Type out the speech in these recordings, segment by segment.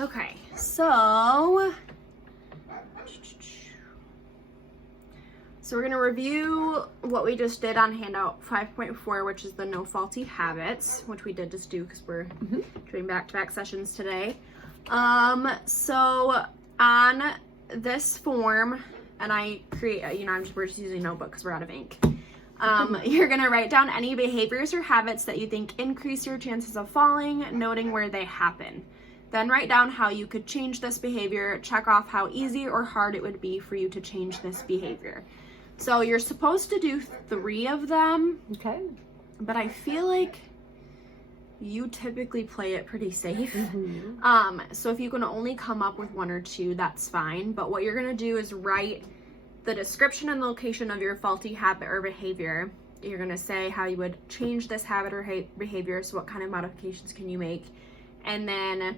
Okay, so we're going to review what we just did on handout 5.4, which is the no faulty habits, which we did just do because we're doing back-to-back sessions today. So on this form, and I create, we're just using a notebook because we're out of ink. You're going to write down any behaviors or habits that you think increase your chances of falling, noting where they happen. Then write down how you could change this behavior. Check off how easy or hard it would be for you to change this behavior. So you're supposed to do 3 of them. Okay. But I feel like you typically play it pretty safe. So if you can only come up with 1 or 2, that's fine. But what you're going to do is write the description and location of your faulty habit or behavior. You're going to say how you would change this habit or behavior. So what kind of modifications can you make? And then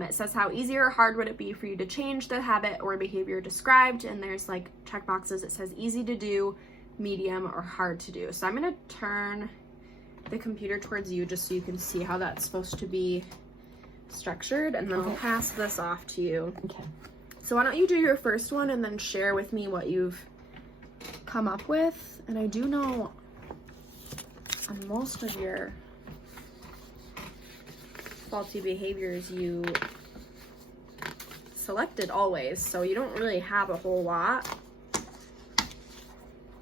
it says how easy or hard would it be for you to change the habit or behavior described, and there's like check boxes. It says easy to do, medium, or hard to do. So I'm going to turn the computer towards you just so you can see how that's supposed to be structured, and then I'll pass this off to you. Okay. So why don't you do your first one and then share with me what you've come up with. And I do know on most of your faulty behaviors you selected always, so you don't really have a whole lot.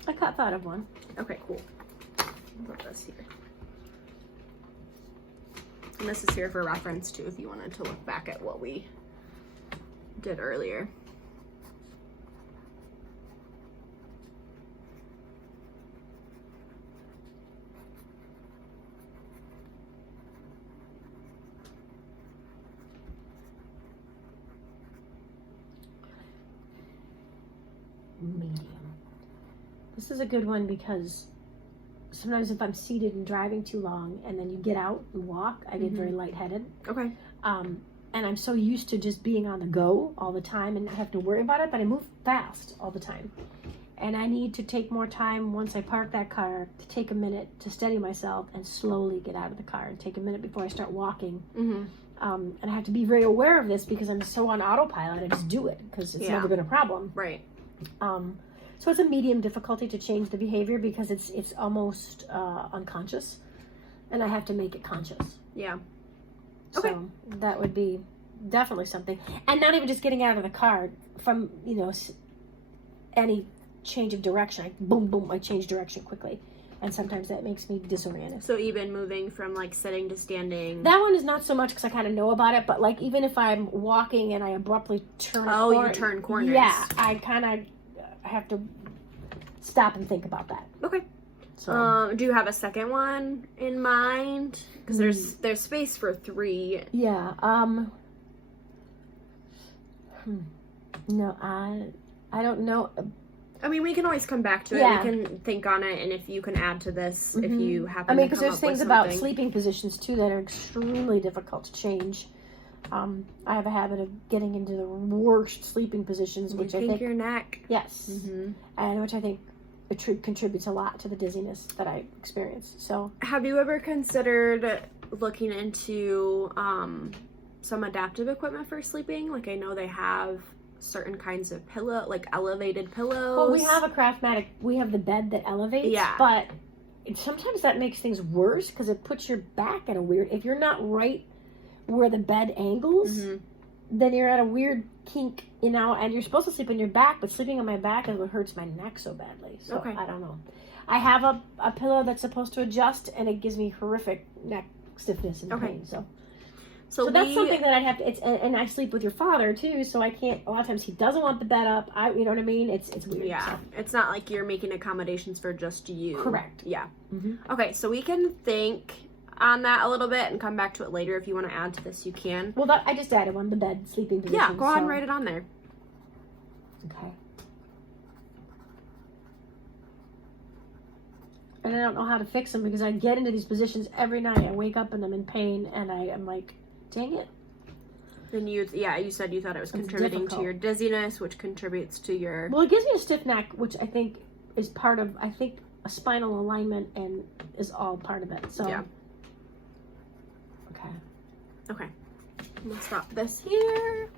I thought of one. Okay, cool. I'll put this here. And this is here for reference too, if you wanted to look back at what we did earlier. Medium. This is a good one because sometimes if I'm seated and driving too long and then you get out and walk, I get very lightheaded. Okay. And I'm so used to just being on the go all the time and not have to worry about it that I move fast all the time. And I need to take more time once I park that car to take a minute to steady myself and slowly get out of the car and take a minute before I start walking. And I have to be very aware of this because I'm so on autopilot. I just do it because it's never been a problem. Right. So it's a medium difficulty to change the behavior because it's almost unconscious, and I have to make it conscious. Yeah. Okay. So that would be definitely something, and not even just getting out of the car from any change of direction. I change direction quickly, and sometimes that makes me disoriented. So even moving from like sitting to standing. That one is not so much because I kind of know about it, but like even if I'm walking and I abruptly turn. Oh, you turn corners. Yeah, I kind of have to stop and think about that. Okay. So, do you have a second one in mind? Because there's space for 3. Yeah. No, I don't know. I mean, we can always come back to it. We can think on it, and if you can add to this, if you happen to come up with something. because there's things about sleeping positions too that are extremely difficult to change. I have a habit of getting into the worst sleeping positions, which I think your neck. Yes, and which I think contributes a lot to the dizziness that I experience. So, have you ever considered looking into some adaptive equipment for sleeping? Like, I know they have certain kinds of pillow, like elevated pillows. Well, we have a Craftmatic. We have the bed that elevates. But sometimes that makes things worse because it puts your back at a weird. If you're not right where the bed angles, then you're at a weird kink, and you're supposed to sleep on your back, but sleeping on my back is what hurts my neck so badly. So I don't know. I have a pillow that's supposed to adjust, and it gives me horrific neck stiffness and pain. So that's something that I'd have to. And I sleep with your father too, so I can't. A lot of times he doesn't want the bed up. You know what I mean? It's weird. Yeah, so. It's not like you're making accommodations for just you. Correct. Yeah. Okay, so we can think on that a little bit and come back to it later. If you want to add to this, you can. Well, I just added one, the bed sleeping position. Yeah, go ahead and write it on there. Okay. And I don't know how to fix them because I get into these positions every night. I wake up and I'm in pain, and I am like, dang it. Then you said you thought it was contributing to your dizziness, which contributes to your... Well, it gives me a stiff neck, which I think is part of, a spinal alignment and is all part of it. So, yeah. Okay. I'm gonna stop this here.